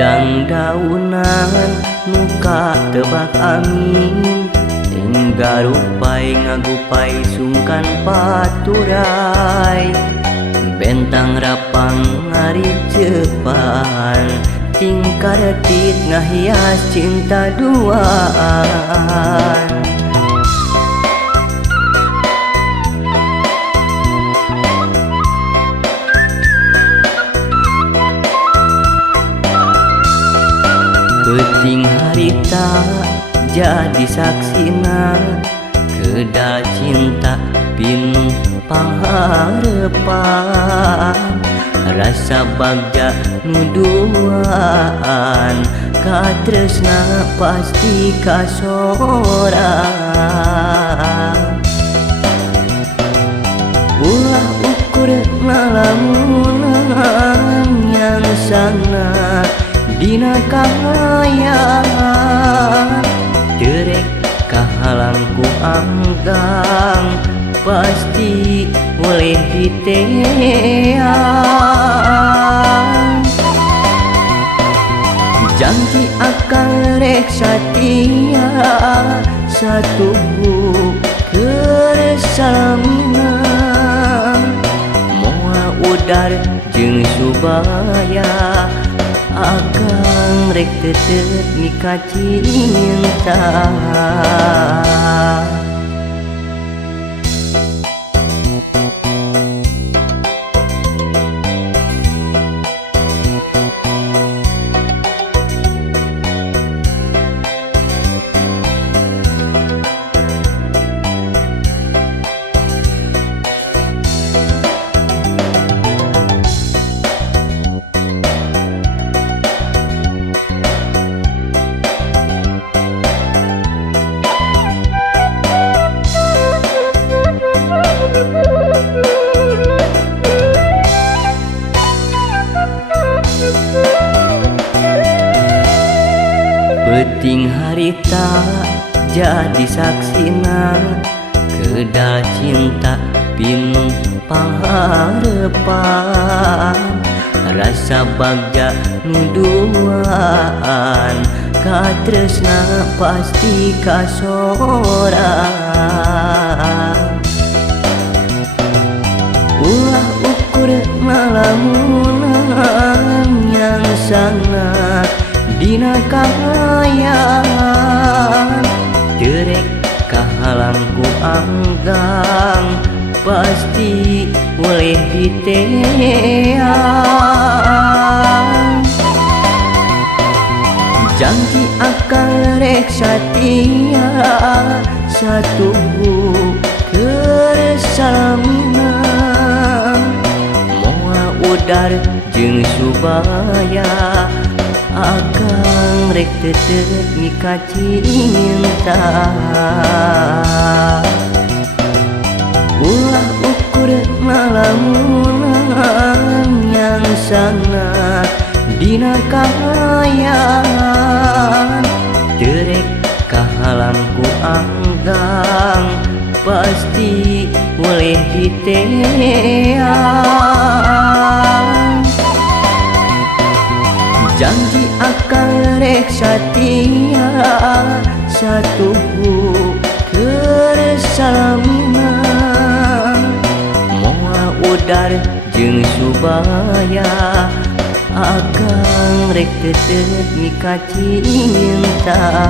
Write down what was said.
Dangdaunan muka tebak angin Enggarupai ngagupai sungkan paturai Bentang rapang ngari cepan Tingkar tit ngahias cinta duaan Penting harita jadi saksina Kedah cinta pinuh pangharepan Rasa bagja nuduaan Katresna pasti kasorang Ulah ukur ngalamunan yang sana Dina kahayang derek kahalangku anggang pasti boleh diteang janji akan rek satia satu kesalaminan moal udar jeung subaya Akang rek tetep mika cinta Penting harita jadi saksina Kedah cinta pinuh pangharepan Rasa bagja nuduaan Katresna pasti kasorang Ulah ukur ngalamunan yang sana Dina kahayang derek kahalangku anggang pasti boleh diteang janji akan rek satia satu kesalaminan moal udar jeung subaya Akang rek tetep mika cinta Ulah ukur ngalamunan yang sana Dina kahayang derek kahalangku anggang pasti boleh diteang janji akan rek satia satu kesalaminan moal udar jeung subaya Akang rek tetep mika cinta